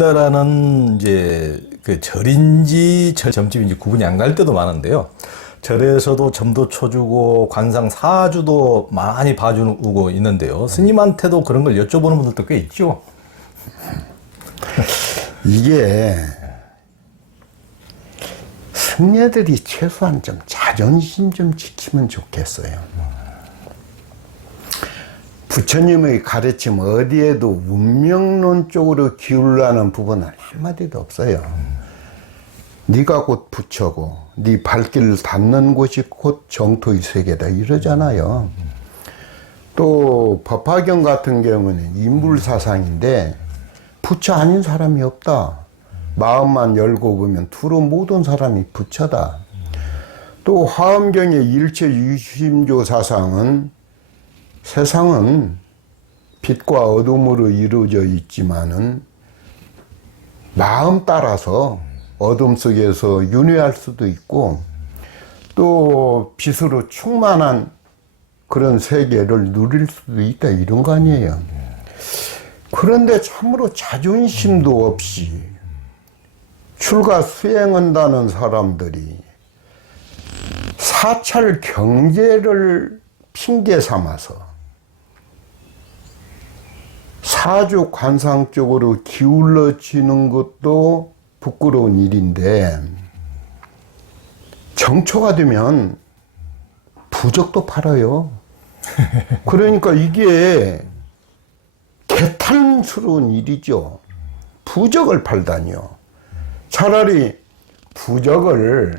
우리나라는 이제 그 절인지 점집인지 구분이 안 갈 때도 많은데요. 절에서도 점도 쳐주고 관상 사주도 많이 봐주고 있는데요. 스님한테도 그런 걸 여쭤보는 분들도 꽤 있죠. 이게 승려들이 최소한 좀 자존심 좀 지키면 좋겠어요. 부처님의 가르침 어디에도 운명론 쪽으로 기울라는 부분은 한마디도 없어요. 네가 곧 부처고 네 발길을 닿는 곳이 곧 정토의 세계다 이러잖아요. 또 법화경 같은 경우는 인불사상인데 부처 아닌 사람이 없다. 마음만 열고 보면 두루 모든 사람이 부처다. 또 화엄경의 일체 유심조 사상은 세상은 빛과 어둠으로 이루어져 있지만은 마음 따라서 어둠 속에서 윤회할 수도 있고 또 빛으로 충만한 그런 세계를 누릴 수도 있다 이런 거 아니에요. 그런데 참으로 자존심도 없이 출가 수행한다는 사람들이 사찰 경제를 핑계 삼아서 사주 관상 쪽으로 기울어지는 것도 부끄러운 일인데 정초가 되면 부적도 팔아요. 그러니까 이게 개탄스러운 일이죠. 부적을 팔다니요. 차라리 부적을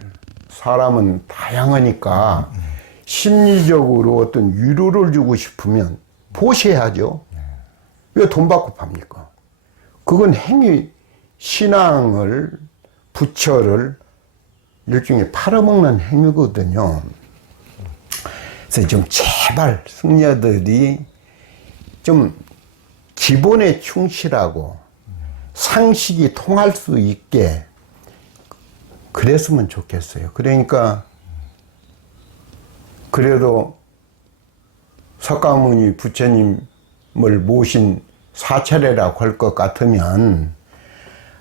사람은 다양하니까 심리적으로 어떤 위로를 주고 싶으면 보셔야죠. 왜 돈 받고 팝니까? 그건 행위, 신앙을, 부처를 일종의 팔아먹는 행위거든요. 그래서 좀 제발 승려들이 좀 기본에 충실하고 상식이 통할 수 있게 그랬으면 좋겠어요. 그러니까 그래도 석가모니 부처님을 모신 사찰이라고 할 것 같으면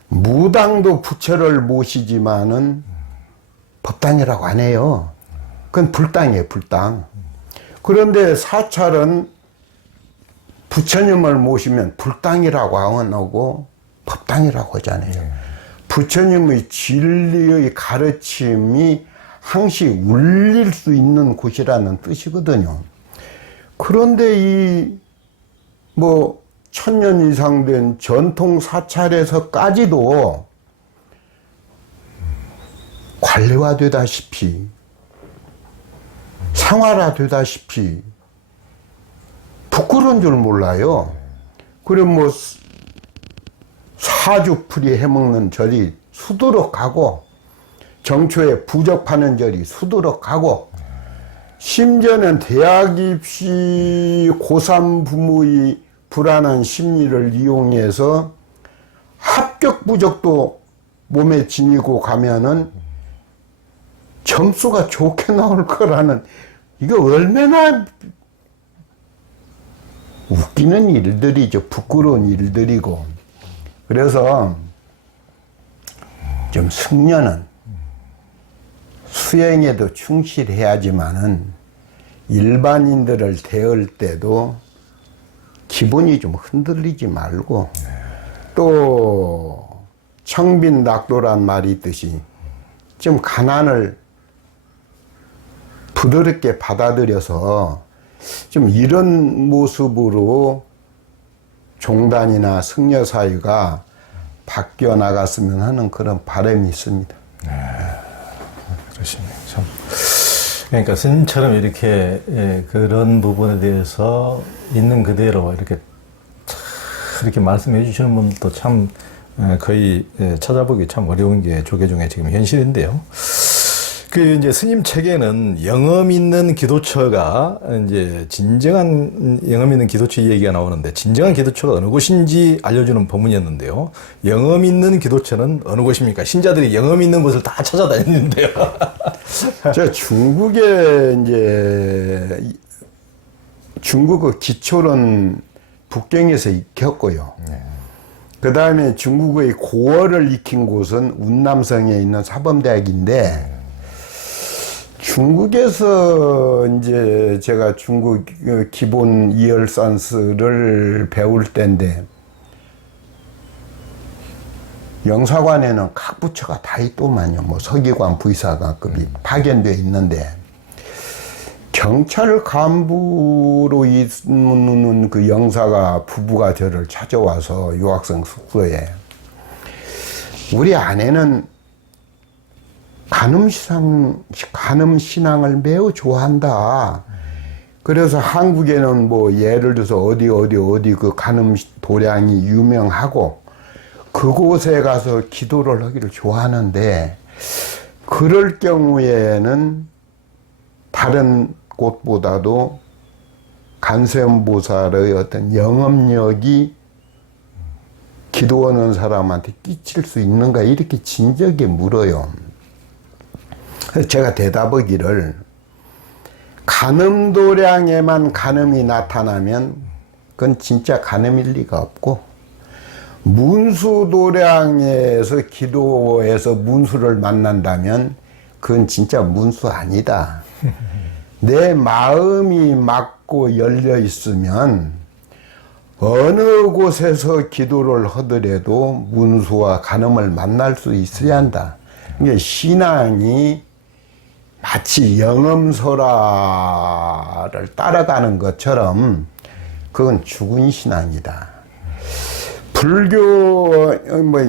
무당도 부처를 모시지만은 법당이라고 안 해요. 그건 불당이에요, 불당. 그런데 사찰은 부처님을 모시면 불당이라고 안 하고 법당이라고 하잖아요. 부처님의 진리의 가르침이 항시 울릴 수 있는 곳이라는 뜻이거든요. 그런데 뭐 1000년 이상 된 전통 사찰에서까지도 관리화되다시피 생활화되다시피 부끄러운 줄 몰라요. 그래 뭐 사주풀이 해먹는 절이 수두룩 가고 정초에 부적 파는 절이 수두룩 가고 심지어는 대학 입시 고3 부모의 불안한 심리를 이용해서 합격 부적도 몸에 지니고 가면은 점수가 좋게 나올 거라는 이게 얼마나 웃기는 일들이죠. 부끄러운 일들이고. 그래서 좀 승려는 수행에도 충실해야지만은 일반인들을 대할 때도 기본이 좀 흔들리지 말고 또 청빈낙도란 말이 있듯이 좀 가난을 부드럽게 받아들여서 좀 이런 모습으로 종단이나 승려 사회가 바뀌어 나갔으면 하는 그런 바람이 있습니다. 네, 그러시네요. 참. 그러니까 스님처럼 이렇게 그런 부분에 대해서 있는 그대로 이렇게 말씀해 주시는 분들도 참 거의 찾아보기 참 어려운 게 조계 중에 지금 현실인데요. 그 이제 스님 책에는 영험 있는 기도처가 이제 진정한 영험 있는 기도처 얘기가 나오는데 진정한 기도처가 어느 곳인지 알려주는 법문이었는데요. 영험 있는 기도처는 어느 곳입니까? 신자들이 영험 있는 곳을 다 찾아다니는데요. 제가 중국에 이제 중국어 기초론 북경에서 익혔고요. 그 다음에 중국의 고어를 익힌 곳은 운남성에 있는 사범대학인데, 중국에서 이제 제가 중국 기본 이열산스를 배울 때인데, 영사관에는 각 부처가 다 있더만요. 뭐 서기관 부의사관급이 파견되어 있는데, 경찰 간부로 있는 그 영사가 부부가 저를 찾아와서 유학생 숙소에, 우리 아내는 간음신앙을 매우 좋아한다. 그래서 한국에는 뭐 예를 들어서 어디 그 간음 도량이 유명하고 그곳에 가서 기도를 하기를 좋아하는데, 그럴 경우에는 다른 곳보다도 관세음보살의 어떤 영업력이 기도하는 사람한테 끼칠 수 있는가, 이렇게 진지하게 물어요. 그래서 제가 대답하기를, 간음도량에만 간음이 나타나면 그건 진짜 간음일 리가 없고, 문수도량에서 기도해서 문수를 만난다면 그건 진짜 문수 아니다. 내 마음이 막고 열려 있으면 어느 곳에서 기도를 하더라도 문수와 간음을 만날 수 있어야 한다. 이게 신앙이 마치 영엄설화를 따라가는 것처럼 그건 죽은 신앙이다. 불교 뭐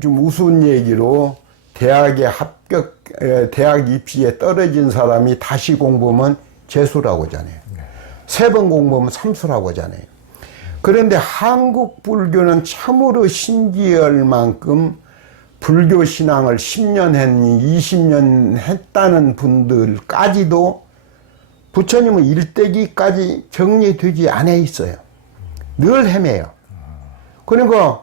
좀 우스운 얘기로 대학 입시에 떨어진 사람이 다시 공부하면 재수라고 하잖아요. 3번 공부하면 삼수라고 하잖아요. 그런데 한국 불교는 참으로 신기할 만큼 불교 신앙을 10년 했니 20년 했다는 분들까지도 부처님은 일대기까지 정리되지 않아 있어요. 늘 헤매요. 그러니까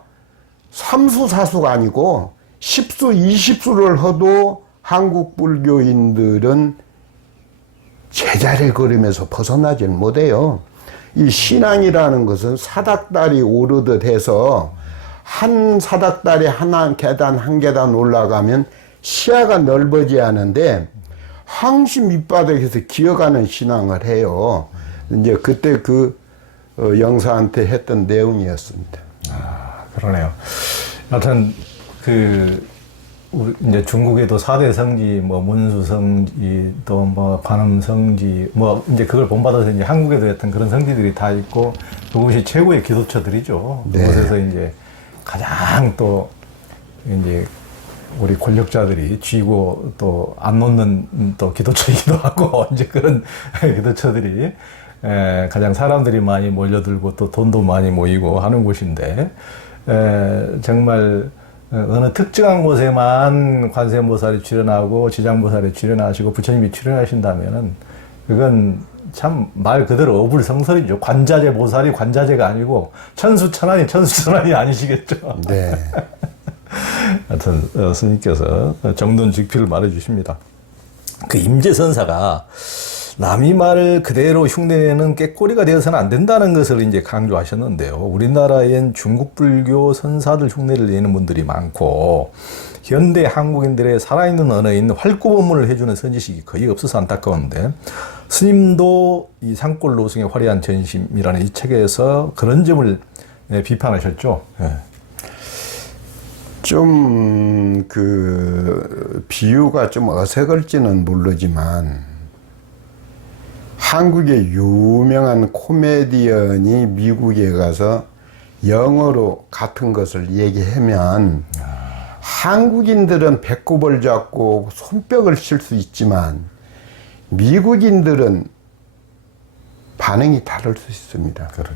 삼수사수가 아니고 10수 20수를 해도 한국 불교인들은 제자리 걸음에서 벗어나질 못해요. 이 신앙이라는 것은 사닥다리 오르듯 해서 한 사닥다리 하나 계단 한 계단 올라가면 시야가 넓어지 않은데 항시 밑바닥에서 기어가는 신앙을 해요. 이제 그때 그 영사한테 했던 내용이었습니다. 아, 그러네요. 하여튼 우리 이제 중국에도 4대 성지, 뭐 문수 성지, 또 뭐 관음 성지, 뭐 이제 그걸 본받아서 이제 한국에도 했던 그런 성지들이 다 있고, 그것이 최고의 기도처들이죠. 네. 그곳에서 이제 가장 또 이제 우리 권력자들이 쥐고 또 안 놓는 또 기도처이기도 하고, 이제 그런 기도처들이 가장 사람들이 많이 몰려들고 또 돈도 많이 모이고 하는 곳인데, 정말 어느 특정한 곳에만 관세음보살이 출연하고 지장보살이 출연하시고 부처님이 출연하신다면은 그건 참 말 그대로 어불성설이죠. 관자재 보살이 관자재가 아니고 천수천안이 천수천안이 아니시겠죠. 네. 하여튼 스님께서 정돈직필을 말해 주십니다. 그 임재선사가 남이 말을 그대로 흉내내는 꾀꼬리가 되어서는 안 된다는 것을 이제 강조하셨는데요. 우리나라엔 중국 불교 선사들 흉내를 내는 분들이 많고, 현대 한국인들의 살아있는 언어인 활구법문을 해주는 선지식이 거의 없어서 안타까운데, 스님도 이 산골 노승의 화려한 전심이라는 이 책에서 그런 점을 비판하셨죠. 네. 좀 비유가 좀 어색할지는 모르지만, 한국의 유명한 코미디언이 미국에 가서 영어로 같은 것을 얘기하면 한국인들은 배꼽을 잡고 손뼉을 칠 수 있지만 미국인들은 반응이 다를 수 있습니다. 그래.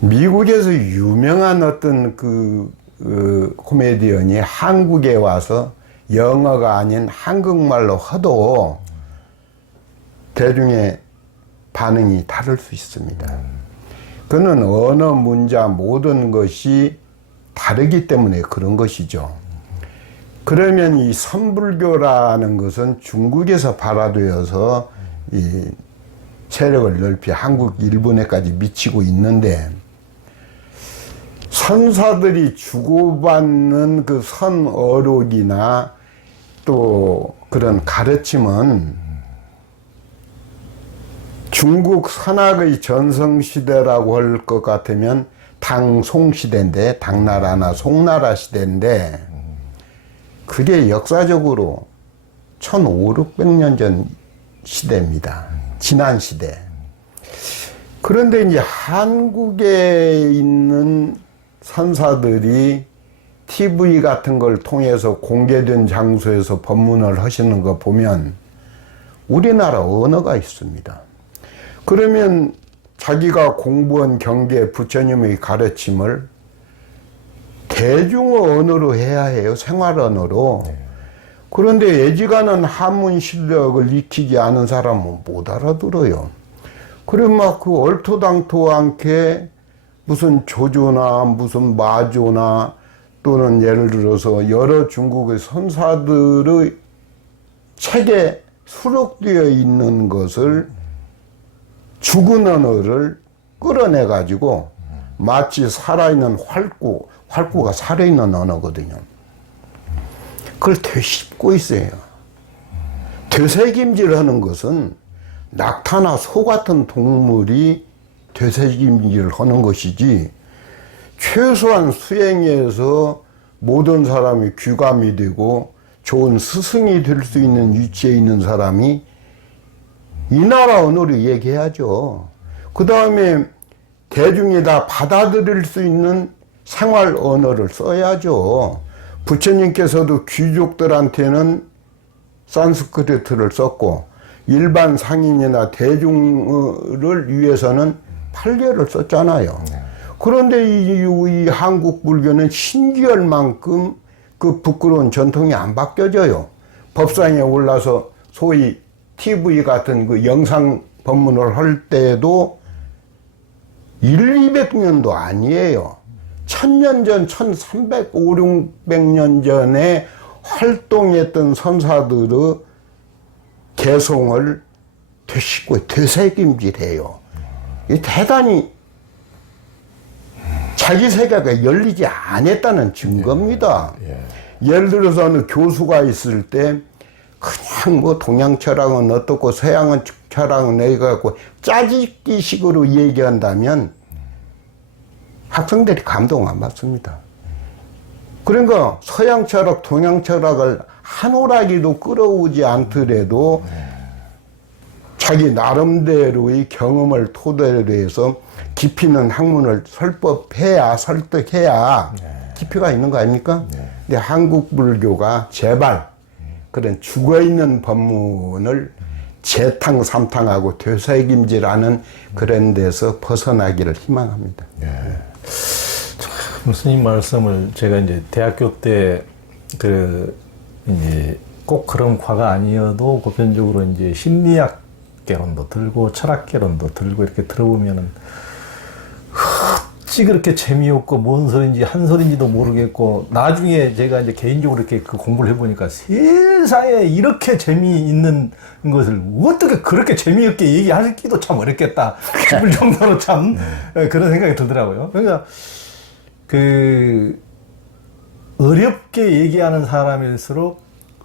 미국에서 유명한 어떤 코미디언이 한국에 와서 영어가 아닌 한국말로 해도 대중의 반응이 다를 수 있습니다. 그는 언어, 문자 모든 것이 다르기 때문에 그런 것이죠. 그러면 이 선불교라는 것은 중국에서 발화되어서 이 세력을 넓히 한국, 일본에까지 미치고 있는데, 선사들이 주고받는 그 선어록이나 또 그런 가르침은 중국 선학의 전성시대라고 할 것 같으면 당송시대인데, 당나라나 송나라 시대인데, 그게 역사적으로 1500년 전 시대입니다. 지난 시대. 그런데 이제 한국에 있는 선사들이 TV 같은 걸 통해서 공개된 장소에서 법문을 하시는 거 보면 우리나라 언어가 있습니다. 그러면 자기가 공부한 경계 부처님의 가르침을 대중 언어로 해야 해요. 생활 언어로. 그런데 애지간한 한문 실력을 익히지 않은 사람은 못 알아들어요. 그래 막 그 얼토당토 않게 무슨 조조나 무슨 마조나 또는 예를 들어서 여러 중국의 선사들의 책에 수록되어 있는 것을 죽은 언어를 끌어내 가지고 마치 살아있는 활구가 살아있는 언어거든요. 그걸 되씹고 있어요. 되새김질 하는 것은 낙타나 소 같은 동물이 되새김질을 하는 것이지, 최소한 수행에서 모든 사람이 귀감이 되고 좋은 스승이 될 수 있는 위치에 있는 사람이 이 나라 언어를 얘기해야죠. 그 다음에 대중이 다 받아들일 수 있는 생활 언어를 써야죠. 부처님께서도 귀족들한테는 산스크리트를 썼고, 일반 상인이나 대중을 위해서는 팔려를 썼잖아요. 그런데 이 한국 불교는 신기할만큼 그 부끄러운 전통이 안 바뀌어져요. 법상에 올라서 소위 TV 같은 그 영상 법문을 할 때도 200년도 아니에요. 1000년 전, 1300, 500년 전에 활동했던 선사들의 개성을 되씹고 되새김질해요. 대단히 자기 세계가 열리지 않았다는 증거입니다. 예를 들어서 어느 교수가 있을 때 그냥 뭐 동양 철학은 어떻고 서양 철학은 내가고 짜집기식으로 얘기한다면 학생들이 감동 안 받습니다. 그러니까 서양 철학, 동양 철학을 한 오락이도 끌어오지 않더라도 자기 나름대로의 경험을 토대로 해서 깊이 있는 학문을 설득해야 깊이가 있는 거 아닙니까? 근데 한국 불교가 제발 그런 죽어있는 법문을 재탕삼탕하고 되새김질하는 그런 데서 벗어나기를 희망합니다. 스님 말씀을 제가 이제 대학교 때 이제 꼭 그런 과가 아니어도 보편적으로 이제 심리학 개론도 들고 철학 개론도 들고 이렇게 들어보면은 어찌 그렇게 재미없고 뭔 소리인지 한 소리인지도 모르겠고, 나중에 제가 이제 개인적으로 이렇게 그 공부를 해보니까 세상에 이렇게 재미있는 것을 어떻게 그렇게 재미없게 얘기하기도 참 어렵겠다 싶을 정도로 참 그런 생각이 들더라고요. 그러니까 어렵게 얘기하는 사람일수록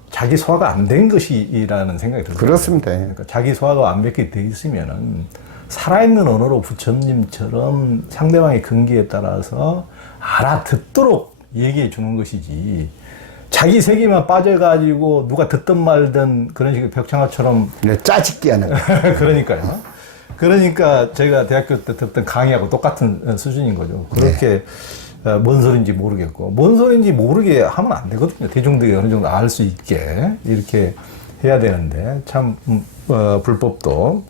자기 소화가 안 된 것이라는 생각이 들더라고요. 그렇습니다. 그러니까 자기 소화가 완벽히 돼 있으면은 살아있는 언어로 부처님처럼 상대방의 근기에 따라서 알아듣도록 얘기해 주는 것이지, 자기 세계만 빠져가지고 누가 듣든 말든 그런 식의 벽창화처럼 짜집기 하는 그러니까요. 그러니까 제가 대학교 때 듣던 강의하고 똑같은 수준인 거죠. 그렇게 뭔 소리인지 모르겠고, 뭔 소리인지 모르게 하면 안 되거든요. 대중들이 어느 정도 알 수 있게 이렇게 해야 되는데, 참 불법도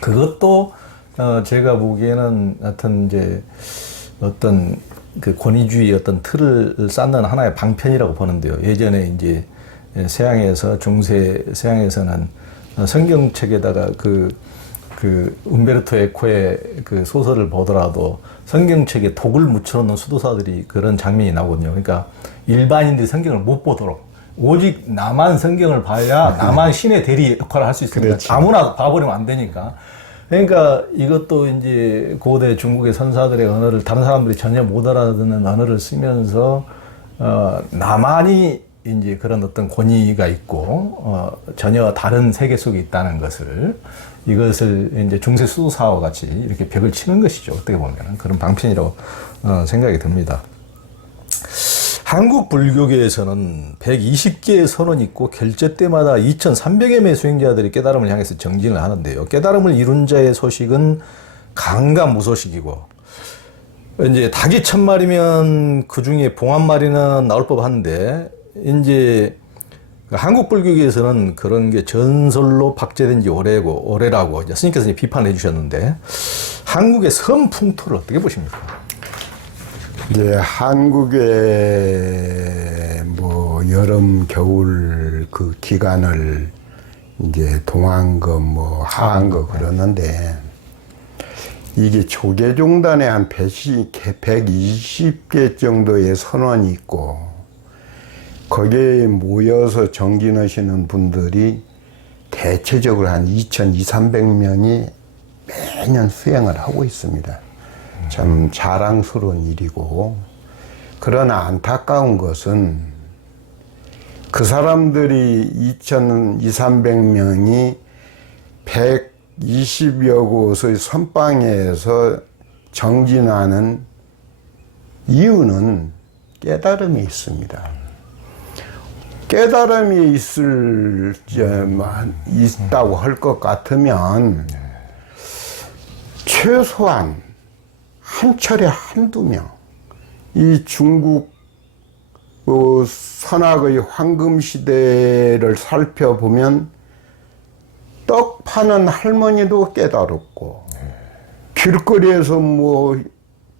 그것도 제가 보기에는 하여튼 이제 어떤 그 권위주의 어떤 틀을 쌓는 하나의 방편이라고 보는데요. 예전에 이제 서양에서는 성경책에다가 그 움베르토 에코의 그 소설을 보더라도 성경책에 독을 묻혀놓는 수도사들이 그런 장면이 나오거든요. 그러니까 일반인들이 성경을 못 보도록, 오직 나만 성경을 봐야 나만 신의 대리 역할을 할 수 있습니다. 그렇지. 아무나 봐버리면 안 되니까. 그러니까 이것도 이제 고대 중국의 선사들의 언어를 다른 사람들이 전혀 못 알아듣는 언어를 쓰면서 나만이 이제 그런 어떤 권위가 있고 전혀 다른 세계 속에 있다는 것을 이것을 이제 중세 수도사와 같이 이렇게 벽을 치는 것이죠. 어떻게 보면 그런 방편이라고 생각이 듭니다. 한국 불교계에서는 120개의 선언이 있고 결제 때마다 2,300여 명의 수행자들이 깨달음을 향해서 정진을 하는데요. 깨달음을 이룬 자의 소식은 강감무소식이고 이제 닭이 1000마리면 그 중에 봉 1마리는 나올 법한데 이제 한국 불교계에서는 그런 게 전설로 박제된 지 오래라고 이제 스님께서 비판을 해주셨는데 한국의 선풍토를 어떻게 보십니까? 이제 한국의 뭐 여름 겨울 그 기간을 이제 동안거 뭐 하한거 그러는데 이게 조계종단에 한 120개 정도의 선원이 있고 거기에 모여서 정진하시는 분들이 대체적으로 한 2,200~300명이 매년 수행을 하고 있습니다. 참 자랑스러운 일이고, 그러나 안타까운 것은 그 사람들이 2,200~300명이 120여 곳의 선방에서 정진하는 이유는 깨달음이 있습니다. 깨달음이 있다고 할 것 같으면 최소한 한 철에 한두 명, 이 중국 선학의 황금 시대를 살펴보면 떡 파는 할머니도 깨달았고 길거리에서 뭐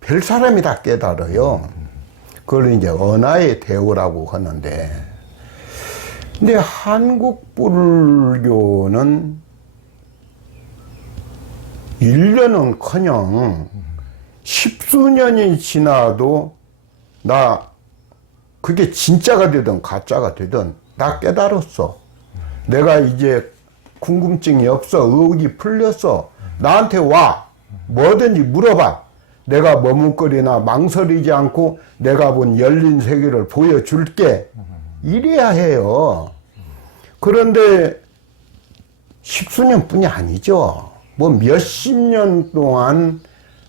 별 사람이 다 깨달아요. 그걸 이제 언하의 대오라고 하는데, 근데 한국 불교는 1년은커녕 10수년이 지나도 나 그게 진짜가 되든 가짜가 되든 나 깨달았어. 내가 이제 궁금증이 없어. 의혹이 풀렸어. 나한테 와. 뭐든지 물어봐. 내가 머뭇거리나 망설이지 않고 내가 본 열린 세계를 보여줄게. 이래야 해요. 그런데 10수년 뿐이 아니죠. 뭐 몇십 년 동안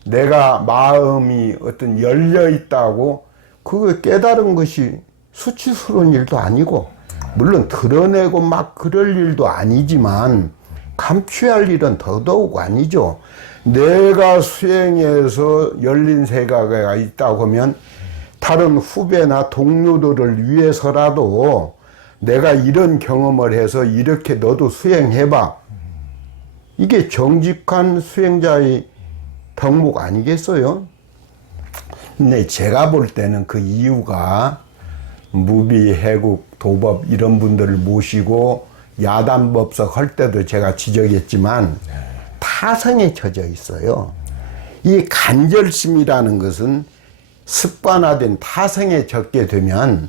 내가 마음이 어떤 열려 있다고 그거 깨달은 것이 수치스러운 일도 아니고, 물론 드러내고 막 그럴 일도 아니지만 감추할 일은 더더욱 아니죠. 내가 수행해서 열린 세계가 있다고 하면 다른 후배나 동료들을 위해서라도 내가 이런 경험을 해서 이렇게 너도 수행해봐. 이게 정직한 수행자의 덕목 아니겠어요? 근데 제가 볼 때는 그 이유가 무비, 해국, 도법 이런 분들을 모시고 야단법석 할 때도 제가 지적했지만 타성에 젖어 있어요. 이 간절심이라는 것은 습관화된 타성에 젖게 되면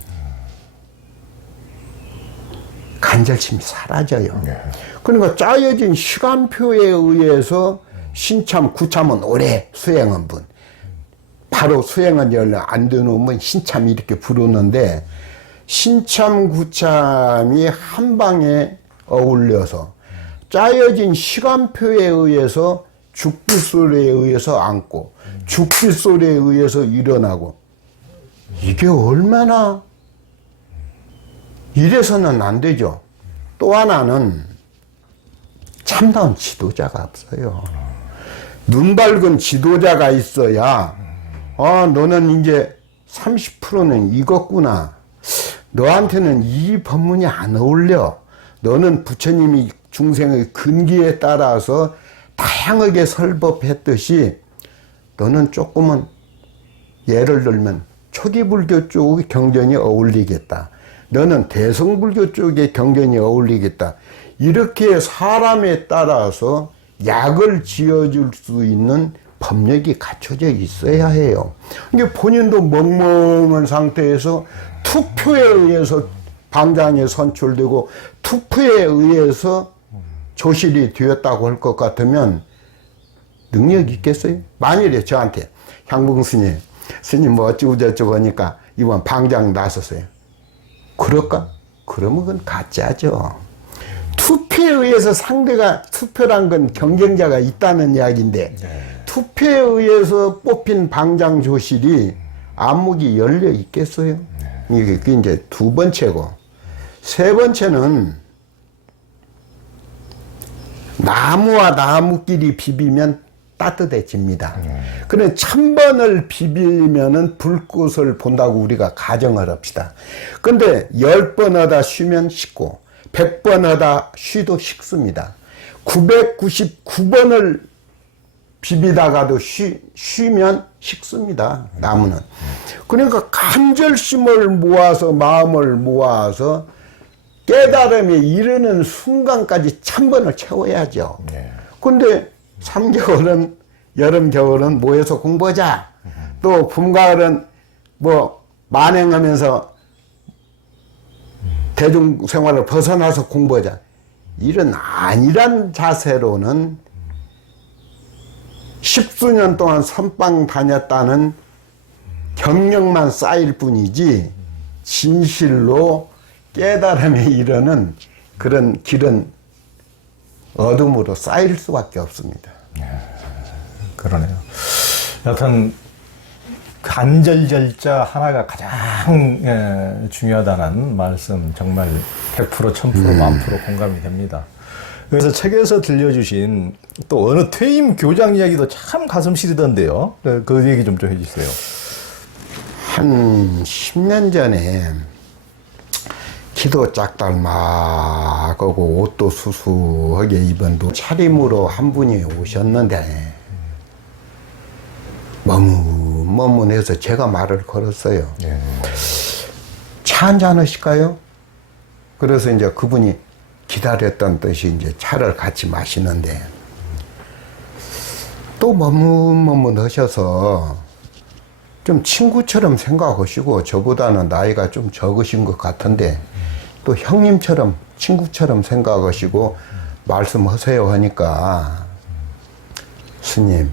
간절심이 사라져요. 그러니까 짜여진 시간표에 의해서 신참, 구참은 오래 수행한 분, 바로 수행한 지 얼마 안 된 놈은 신참 이렇게 부르는데, 신참, 구참이 한 방에 어울려서 짜여진 시간표에 의해서 죽빛소리에 의해서 앉고 죽빛소리에 의해서 일어나고, 이게 얼마나 이래서는 안 되죠. 또 하나는 참다운 지도자가 없어요. 눈 밝은 지도자가 있어야 너는 이제 30%는 익었구나. 너한테는 이 법문이 안 어울려. 너는 부처님이 중생의 근기에 따라서 다양하게 설법했듯이 너는 조금은, 예를 들면 초기불교 쪽의 경전이 어울리겠다. 너는 대성불교 쪽의 경전이 어울리겠다. 이렇게 사람에 따라서 약을 지어줄 수 있는 법력이 갖춰져 있어야 해요. 이게 본인도 멍멍한 상태에서 투표에 의해서 방장에 선출되고 투표에 의해서 조실이 되었다고 할 것 같으면 능력이 있겠어요? 만일에 저한테 향봉 스님 뭐 어쩌고저쩌고 하니까 이번 방장 나섰어요. 그럴까? 그러면 그건 가짜죠. 투표에 의해서 상대가, 투표란 건 경쟁자가 있다는 이야기인데, 투표에 의해서 뽑힌 방장 조실이 안목이 열려 있겠어요? 이게 이제 두 번째고, 세 번째는 나무와 나무끼리 비비면 따뜻해집니다. 그래 1000번을 비비면은 불꽃을 본다고 우리가 가정을 합시다. 근데 10번 하다 쉬면 식고 100번 하다 쉬도 식습니다. 999번을 비비다가도 쉬면 식습니다. 나무는. 그러니까 간절심을 모아서 마음을 모아서 깨달음에 이르는 순간까지 1000번을 채워야죠. 근데 3개월은 여름 겨울은 모여서 공부하자. 또 봄 가을은 뭐 만행하면서 대중생활을 벗어나서 공부하자. 이런 아니란 자세로는 10수년 동안 선방 다녔다는 경력만 쌓일 뿐이지 진실로 깨달음에 이르는 그런 길은 어둠으로 쌓일 수밖에 없습니다. 그러네요. 여튼 간절절자 하나가 가장 중요하다는 말씀 정말 100% 1000% 만프로 공감이 됩니다. 그래서 책에서 들려주신 또 어느 퇴임 교장 이야기도 참 가슴 시리던데요. 그 얘기 좀 해주세요. 한 10년 전에 키도 짝달 막 하고 옷도 수수하게 입은 차림으로 한 분이 오셨는데 머뭇머뭇해서 제가 말을 걸었어요. 차 한잔 하실까요? 그래서 이제 그분이 기다렸던 뜻이 이제 차를 같이 마시는데 또 머뭇머뭇하셔서 좀 친구처럼 생각하시고 저보다는 나이가 좀 적으신 것 같은데 또 형님처럼 친구처럼 생각하시고 말씀하세요 하니까 스님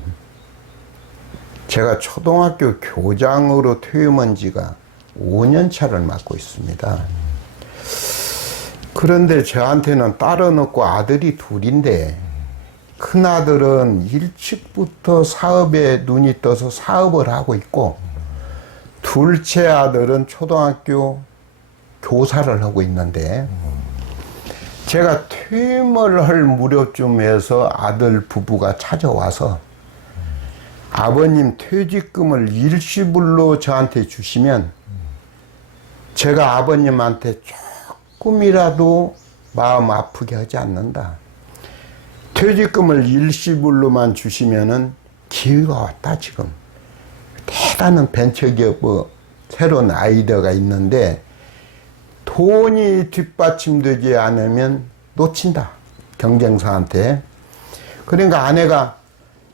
제가 초등학교 교장으로 퇴임한 지가 5년 차를 맡고 있습니다. 그런데 저한테는 딸은 없고 아들이 둘인데 큰아들은 일찍부터 사업에 눈이 떠서 사업을 하고 있고 둘째 아들은 초등학교 교사를 하고 있는데 제가 퇴임을 할 무렵쯤에서 아들 부부가 찾아와서 아버님 퇴직금을 일시불로 저한테 주시면 제가 아버님한테 조금이라도 마음 아프게 하지 않는다. 퇴직금을 일시불로만 주시면은 기회가 왔다 지금. 대단한 벤처기업 새로운 아이디어가 있는데 돈이 뒷받침되지 않으면 놓친다. 경쟁사한테. 그러니까 아내가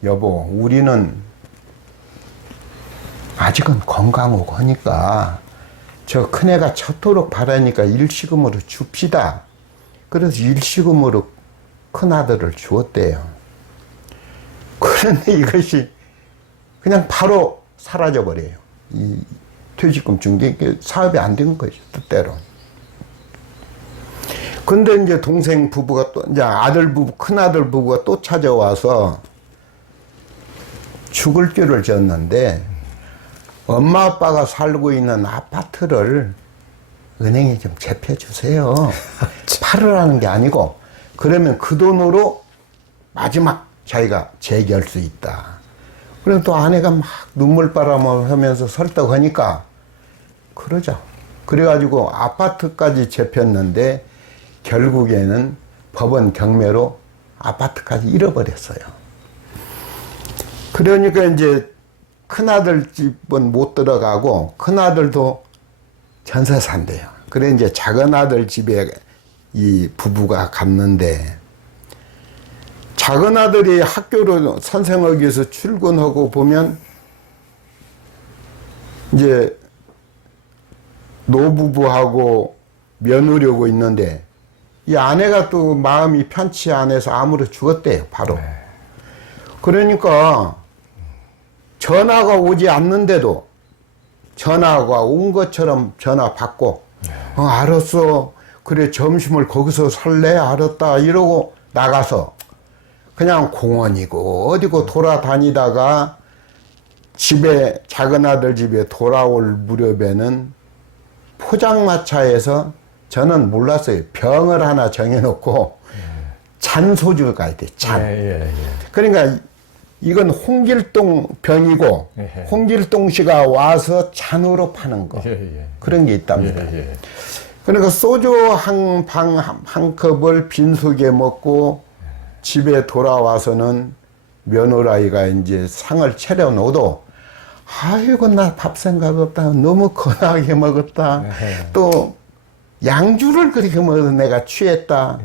여보 우리는 아직은 건강하고 하니까 저 큰애가 쳤도록 바라니까 일시금으로 줍시다. 그래서 일시금으로 큰아들을 주었대요. 그런데 이것이 그냥 바로 사라져버려요. 이 퇴직금 준 게 사업이 안 된 거죠, 뜻대로. 근데 이제 동생 부부가 또, 이제 아들 부부, 큰아들 부부가 또 찾아와서 죽을 죄를 졌는데 엄마 아빠가 살고 있는 아파트를 은행에 좀 제펴주세요. 팔으라는 게 아니고 그러면 그 돈으로 마지막 자기가 재기할 수 있다. 그래서 또 아내가 막 눈물바람을 하면서 설득하니까 그러죠. 그래가지고 아파트까지 재폈는데 결국에는 법원 경매로 아파트까지 잃어버렸어요. 그러니까 이제 큰아들 집은 못 들어가고 큰아들도 전세 산대요. 그래 이제 작은아들 집에 이 부부가 갔는데 작은아들이 학교로 선생하기 위해서 출근하고 보면 이제 노부부하고 며느리 오고 있는데 이 아내가 또 마음이 편치 않아서 암으로 죽었대요. 바로. 그러니까 전화가 오지 않는데도 전화가 온 것처럼 전화 받고 알았어. 그래 점심을 거기서 살래? 알았다. 이러고 나가서 그냥 공원이고 어디고 돌아다니다가 집에 작은 아들 집에 돌아올 무렵에는 포장마차에서 저는 몰랐어요. 병을 하나 정해놓고 잔소주 가야 돼. 잔. 그러니까 이건 홍길동 병이고 홍길동 씨가 와서 잔으로 파는 거. 그런 게 있답니다. 그러니까 소주 한 컵을 빈속에 먹고 집에 돌아와서는 며느라이가 이제 상을 차려놓어도 아이고 나 밥 생각 없다. 너무 거나하게 먹었다. 또 양주를 그렇게 먹어서 내가 취했다.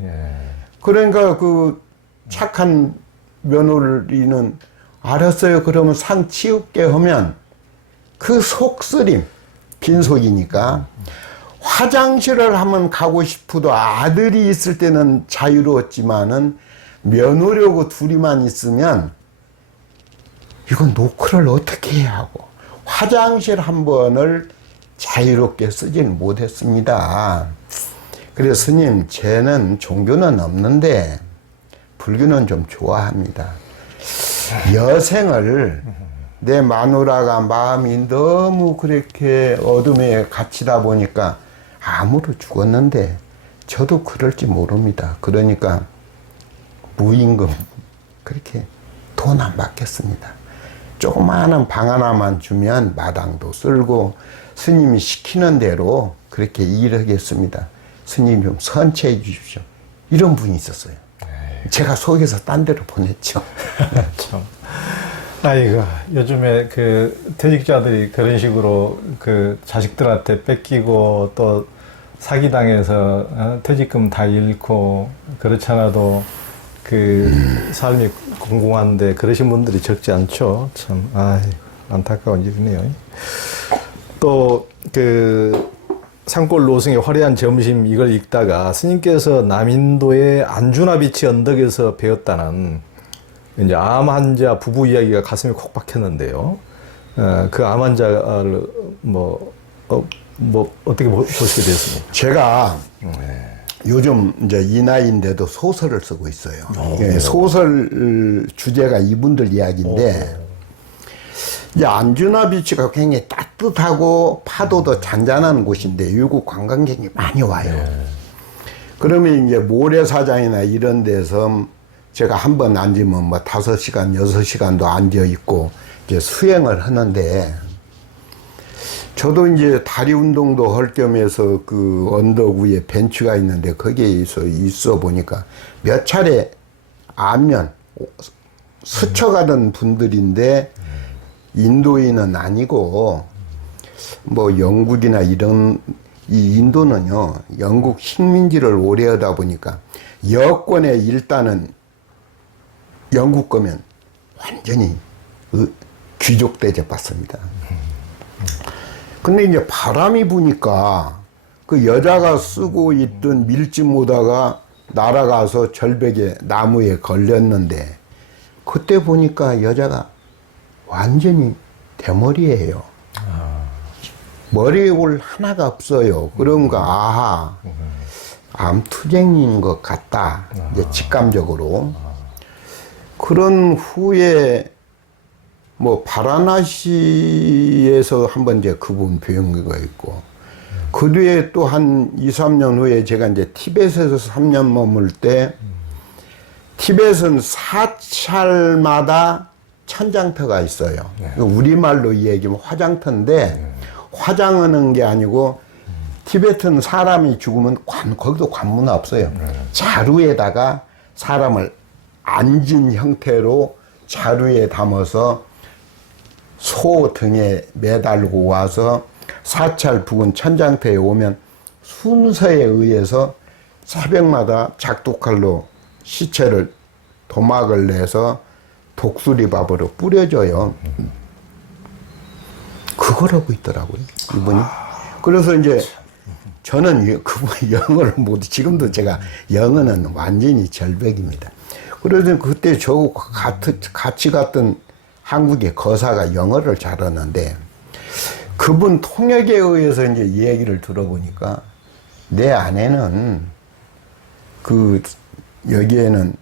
그러니까 그 착한 며느리는 알았어요. 그러면 상 치울게 하면 그 속쓰림, 빈속이니까 화장실을 한번 가고 싶어도 아들이 있을 때는 자유로웠지만은 며느리하고 둘이만 있으면 이건 노크를 어떻게 해야 하고 화장실 한 번을 자유롭게 쓰지는 못했습니다. 그래서 스님, 쟤는 종교는 없는데 불교는 좀 좋아합니다. 여생을 내 마누라가 마음이 너무 그렇게 어둠에 갇히다 보니까 암으로 죽었는데 저도 그럴지 모릅니다. 그러니까 무임금 그렇게 돈 안 받겠습니다. 조그마한 방 하나만 주면 마당도 쓸고 스님이 시키는 대로 그렇게 일하겠습니다. 스님 좀 선처해 주십시오. 이런 분이 있었어요. 제가 속에서 딴 데로 보냈죠. 참. 아이고, 요즘에 그 퇴직자들이 그런 식으로 그 자식들한테 뺏기고 또 사기당해서 퇴직금 다 잃고 그렇지 않아도 그 삶이 공공한데 그러신 분들이 적지 않죠. 참, 안타까운 일이네요. 또 그 산골 노승의 화려한 점심 이걸 읽다가 스님께서 남인도의 안주나비치 언덕에서 배웠다는 이제 암 환자 부부 이야기가 가슴에 콕 박혔는데요. 그 암 환자를 어떻게 보시게 됐습니까? 제가 요즘 이제 이 나이인데도 소설을 쓰고 있어요. 소설 주제가 이분들 이야기인데 이제 안주나비치가 굉장히 따뜻하고 파도도 잔잔한 곳인데 외국 관광객이 많이 와요. 그러면 이제 모래사장이나 이런 데서 제가 한 번 앉으면 뭐 5시간, 6시간도 앉아 있고 이제 수행을 하는데 저도 이제 다리 운동도 할 겸해서 그 언덕 위에 벤치가 있는데 거기에서 있어 보니까 몇 차례 안면 스쳐가던 분들인데 인도인은 아니고 뭐 영국이나 이런 이 인도는요 영국 식민지를 오래 하다 보니까 여권에 일단은 영국 거면 완전히 귀족 대접받습니다. 근데 이제 바람이 부니까 그 여자가 쓰고 있던 밀짚모다가 날아가서 절벽에 나무에 걸렸는데 그때 보니까 여자가 완전히 대머리예요. 머리에 올 하나가 없어요. 그런가 암투쟁인 것 같다. 이제 직감적으로. 그런 후에 뭐 바라나시에서 한번 이제 그분 배운 거 있고 그 뒤에 또 한 2, 3년 후에 제가 이제 티벳에서 3년 머물 때 티벳은 사찰마다 천장터가 있어요. 우리말로 얘기하면 화장터인데 화장하는 게 아니고 티베트는 사람이 죽으면 거기도 관문 없어요. 자루에다가 사람을 앉은 형태로 자루에 담아서 소 등에 매달고 와서 사찰 부근 천장터에 오면 순서에 의해서 새벽마다 작두칼로 시체를 도막을 내서 독수리밥으로 뿌려줘요. 그걸 하고 있더라고요, 이분이. 그래서 이제 저는 그분 영어를 못, 지금도 제가 영어는 완전히 절벽입니다. 그래서 그때 저 같이 갔던 한국의 거사가 영어를 잘하는데 그분 통역에 의해서 이제 얘기를 들어보니까 내 아내는 여기에는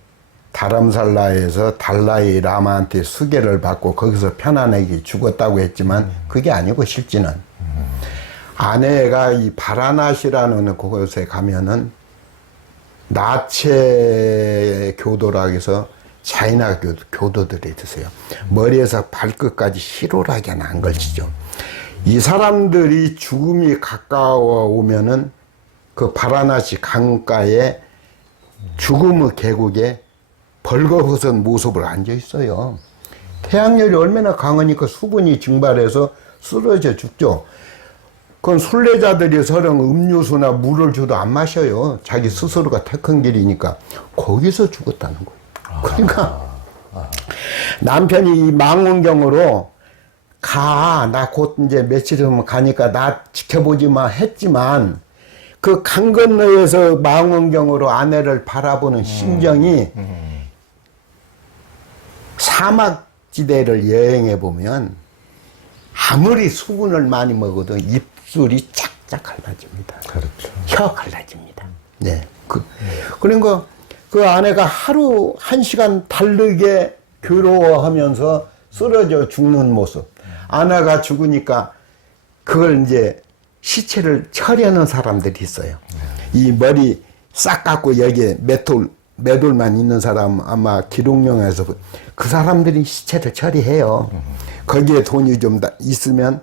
다람살라에서 달라이 라마한테 수계를 받고 거기서 편안하게 죽었다고 했지만 그게 아니고 실제는 아내가 이 바라나시라는 곳에 가면은 나체 교도라고 해서 자이나 교도들이 있으세요. 머리에서 발끝까지 희로하게 난 걸치죠. 이 사람들이 죽음이 가까워 오면은 그 바라나시 강가에 죽음의 계곡에 벌거벗은 모습을 앉아 있어요. 태양열이 얼마나 강하니까 수분이 증발해서 쓰러져 죽죠. 그건 순례자들이 서령 음료수나 물을 줘도 안 마셔요. 자기 스스로가 택한 길이니까. 거기서 죽었다는 거예요. 그러니까 남편이 이 망원경으로 나 곧 이제 며칠 후면 가니까 나 지켜보지 마 했지만 그 강 건너에서 망원경으로 아내를 바라보는 심정이 사막지대를 여행해 보면 아무리 수분을 많이 먹어도 입술이 쫙쫙 갈라집니다. 그렇죠. 혀 갈라집니다. 네. 그러니까 그 아내가 하루 1시간 다르게 괴로워하면서 쓰러져 죽는 모습. 아내가 죽으니까 그걸 이제 시체를 처리하는 사람들이 있어요. 이 머리 싹 깎고 여기에 매돌만 있는 사람 아마 기록명에서 그 사람들이 시체를 처리해요. 거기에 돈이 좀 있으면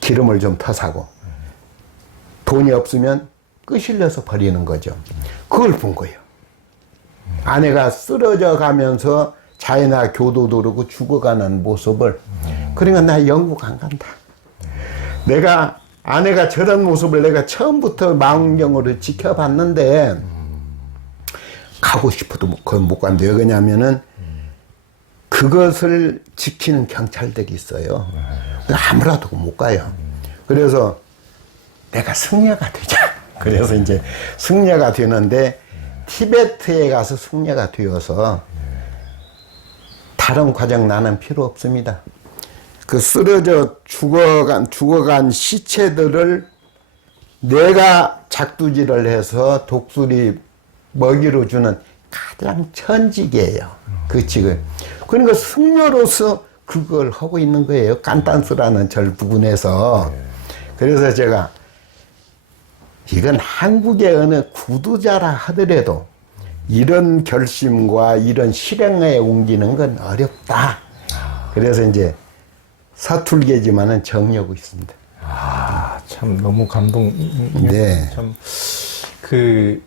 기름을 좀 더 사고 돈이 없으면 끄실려서 버리는 거죠. 그걸 본 거예요. 아내가 쓰러져 가면서 자이나 교도도 그러고 죽어가는 모습을. 그러니까 나 영국 안 간다. 내가 아내가 저런 모습을 내가 처음부터 망원경으로 지켜봤는데 가고 싶어도 그건 못 간다. 왜 그러냐면은 그것을 지키는 경찰들이 있어요. 아무라도 못 가요. 그래서 내가 승려가 되자. 그래서 이제 승려가 되는데 티베트에 가서 승려가 되어서 다른 과정 나는 필요 없습니다. 그 쓰러져 죽어간 시체들을 내가 작두질을 해서 독수리 먹이로 주는 가장 천직이에요. 그 직을. 그러니까 승려로서 그걸 하고 있는 거예요. 깐딴스라는 절 부근에서. 그래서 제가 이건 한국의 어느 구두자라 하더라도 이런 결심과 이런 실행에 옮기는 건 어렵다. 그래서 이제 서툴게지만은 정리하고 있습니다. 참 너무 감동. 네. 참 그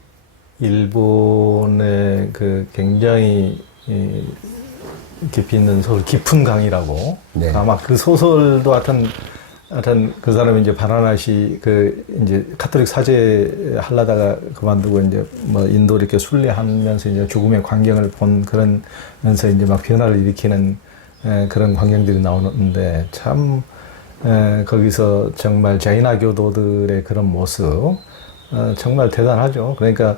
일본의 그 굉장히 깊이 있는 소설 깊은 강이라고. 네. 아마 그 소설도 하여튼 그 사람이 이제 바라나시 그 이제 카톨릭 사제 하려다가 그만두고 이제 뭐 인도 이렇게 순례하면서 이제 죽음의 광경을 본 그런면서 이제 막 변화를 일으키는 그런 광경들이 나오는데 참 거기서 정말 자이나 교도들의 그런 모습 정말 대단하죠. 그러니까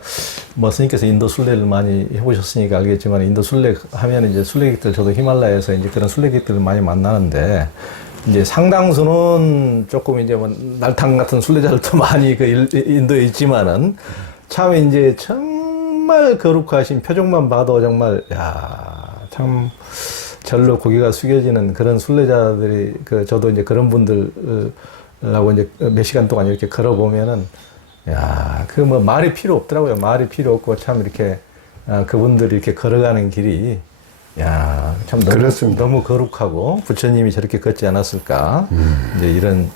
뭐 스님께서 인도 순례를 많이 해보셨으니까 알겠지만 인도 순례 하면 이제 순례객들 저도 히말라야에서 이제 그런 순례객들을 많이 만나는데 이제 상당수는 조금 이제 뭐 날탕 같은 순례자들도 많이 그 인도에 있지만은 참 이제 정말 거룩하신 표정만 봐도 정말 참 절로 고개가 숙여지는 그런 순례자들이 저도 이제 그런 분들하고 이제 몇 시간 동안 이렇게 걸어보면은 그 뭐 말이 필요 없더라고요. 말이 필요 없고 참 이렇게 그분들이 이렇게 걸어가는 길이 참 너무 거룩하고 부처님이 저렇게 걷지 않았을까 이제 이런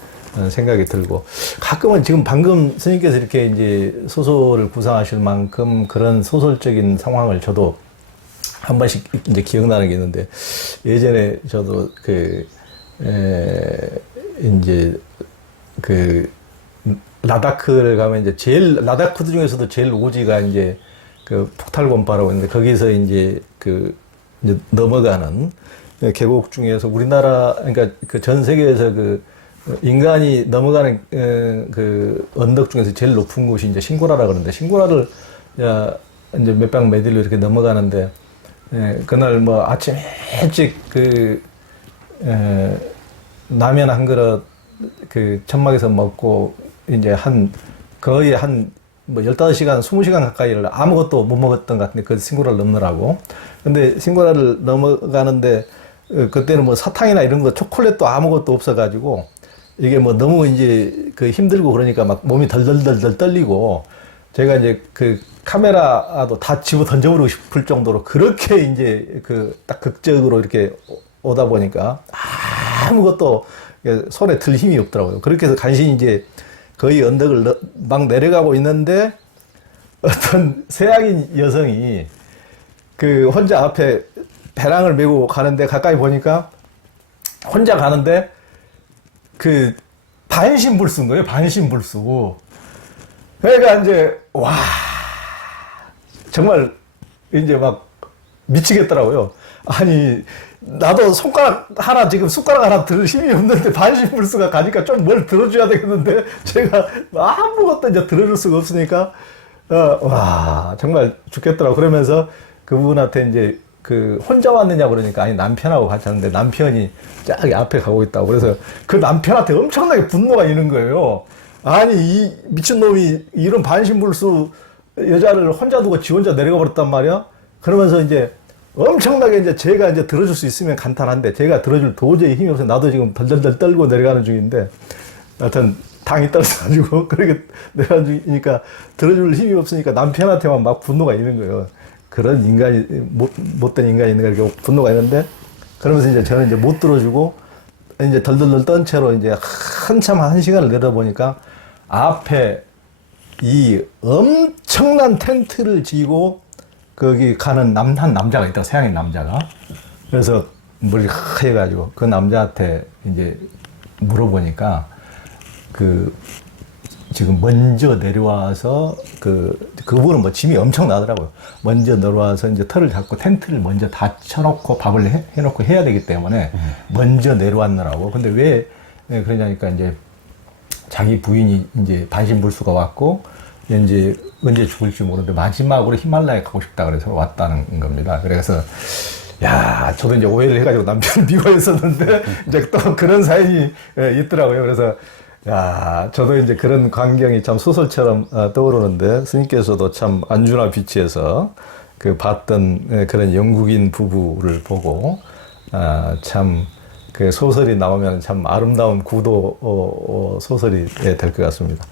생각이 들고 가끔은 지금 방금 스님께서 이렇게 이제 소설을 구상하실 만큼 그런 소설적인 상황을 저도 한 번씩 이제 기억나는 게 있는데 예전에 저도 이제 라다크를 가면 이제 라다크 중에서도 제일 오지가 이제 그 폭탈곤바라고 있는데 거기서 이제 이제 넘어가는 계곡 중에서 우리나라 그러니까 그 전 세계에서 인간이 넘어가는 그 언덕 중에서 제일 높은 곳이 이제 신고라라 그러는데 신고라를 이제 몇박 몇일로 이렇게 넘어가는데, 그날 뭐 아침 일찍 라면 한 그릇 그 천막에서 먹고, 이제 거의 뭐 15시간, 20시간 가까이를 아무것도 못 먹었던 것 같은데, 그 신고라를 넘느라고. 근데 신고라를 넘어가는데, 그때는 뭐 사탕이나 이런 거, 초콜릿도 아무것도 없어가지고, 이게 뭐 너무 이제 힘들고 그러니까 막 몸이 덜덜덜덜 떨리고, 제가 이제 카메라도 다 집어 던져버리고 싶을 정도로 그렇게 이제 딱 극적으로 이렇게 오다 보니까 아무것도 손에 들 힘이 없더라고요. 그렇게 해서 간신히 이제 거의 언덕을 막 내려가고 있는데, 어떤 서양인 여성이 혼자 앞에 배낭을 메고 가는데, 가까이 보니까 혼자 가는데 반신불수인 거예요. 반신불수. 그러니까 이제 와, 정말 이제 막 미치겠더라고요. 아니, 나도 손가락 하나, 지금 숟가락 하나 들 힘이 없는데 반신불수가 가니까 좀 뭘 들어줘야 되겠는데, 제가 아무것도 이제 들어줄 수가 없으니까, 와, 정말 죽겠더라고. 그러면서 그분한테 이제 혼자 왔느냐 그러니까, 아니, 남편하고 같이 왔는데 남편이 저기 앞에 가고 있다고. 그래서 그 남편한테 엄청나게 분노가 있는 거예요. 아니, 이 미친놈이 이런 반신불수 여자를 혼자 두고 지 혼자 내려가 버렸단 말이야. 그러면서 이제 엄청나게 이제 제가 이제 들어줄 수 있으면 간단한데, 제가 들어줄 도저히 힘이 없어요. 나도 지금 덜덜덜 떨고 내려가는 중인데, 하여튼 당이 떨어져가지고 그렇게 내려가는 중이니까 들어줄 힘이 없으니까 남편한테만 막 분노가 있는 거예요. 그런 인간이, 못된 인간이 있는가, 이렇게 분노가 있는데, 그러면서 이제 저는 이제 못 들어주고, 이제 덜덜덜 떤 채로 이제 한참 1시간을 내려보니까, 앞에 이 엄청난 텐트를 지고 거기 가는 한 남자가 있다, 서양인 남자가. 그래서 머리 하얘가지고 그 남자한테 이제 물어보니까, 지금 먼저 내려와서 그분은 뭐 짐이 엄청 나더라고요. 먼저 내려와서 이제 털을 잡고 텐트를 먼저 다 쳐놓고 밥을 해놓고 해야 되기 때문에 먼저 내려왔느라고. 근데 왜 그러냐니까, 이제 자기 부인이 이제 반신불수가 왔고, 이제 언제 죽을지 모르는데 마지막으로 히말라야 가고 싶다 그래서 왔다는 겁니다. 그래서 야, 저도 이제 오해를 해가지고 남편을 미워했었는데 이제 또 그런 사연이 있더라고요. 그래서 야, 저도 이제 그런 광경이 참 소설처럼 떠오르는데, 스님께서도 참 안주나 비치에서 봤던 그런 영국인 부부를 보고, 참 소설이 나오면 참 아름다운 구도 소설이 될 것 같습니다.